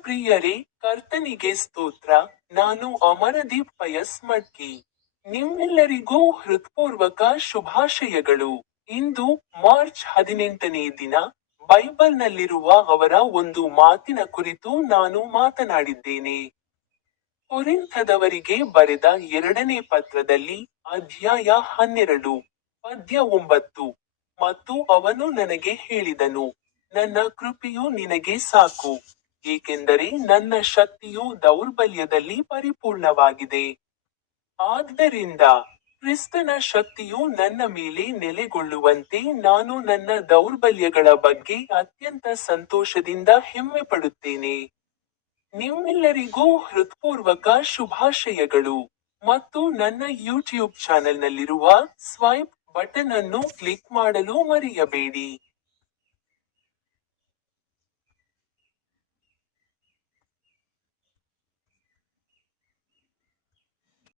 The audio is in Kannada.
ಪ್ರಿಯರೇ, ಕರ್ತನಿಗೆ ಸ್ತೋತ್ರ. ನಾನು ಅಮರದೀಪ್ ಪಯಸ್ ಮಡ್ಕಿ. ನಿಮ್ಮೆಲ್ಲರಿಗೂ ಹೃತ್ಪೂರ್ವಕ ಶುಭಾಶಯಗಳು. ಇಂದು ಮಾರ್ಚ್ 18ನೇ ದಿನ. ಬೈಬಲ್ನಲ್ಲಿರುವ ಅವರ ಒಂದು ಮಾತಿನ ಕುರಿತು ನಾನು ಮಾತನಾಡಿದ್ದೇನೆ. ಕೊರಿಂಥದವರಿಗೆ ಬರೆದ 2ನೇ ಪತ್ರದಲ್ಲಿ, ಅಧ್ಯಾಯ 12, ಪದ್ಯ 9. ಮತ್ತು ಅವನು ನನಗೆ ಹೇಳಿದನು, ನನ್ನ ಕೃಪೆಯು ನಿನಗೆ ಸಾಕು, ಏಕೆಂದರೆ ನನ್ನ ಶಕ್ತಿಯು ದೌರ್ಬಲ್ಯದಲ್ಲಿ ಪರಿಪೂರ್ಣವಾಗಿದೆ. ಆದ್ದರಿಂದ ಕ್ರಿಸ್ತನ ಶಕ್ತಿಯು ನನ್ನ ಮೇಲೆ ನೆಲೆಗೊಳ್ಳುವಂತೆ ನಾನು ನನ್ನ ದೌರ್ಬಲ್ಯಗಳ ಬಗ್ಗೆ ಅತ್ಯಂತ ಸಂತೋಷದಿಂದ ಹೆಮ್ಮೆಪಡುತ್ತೇನೆ. ನಿಮ್ಮೆಲ್ಲರಿಗೂ ಹೃತ್ಪೂರ್ವಕ ಶುಭಾಶಯಗಳು. ಮತ್ತು ನನ್ನ ಯೂಟ್ಯೂಬ್ ಚಾನೆಲ್ನಲ್ಲಿರುವ ಸ್ವೈಪ್ ಬಟನ್ ಅನ್ನು ಕ್ಲಿಕ್ ಮಾಡಲು ಮರೆಯಬೇಡಿ.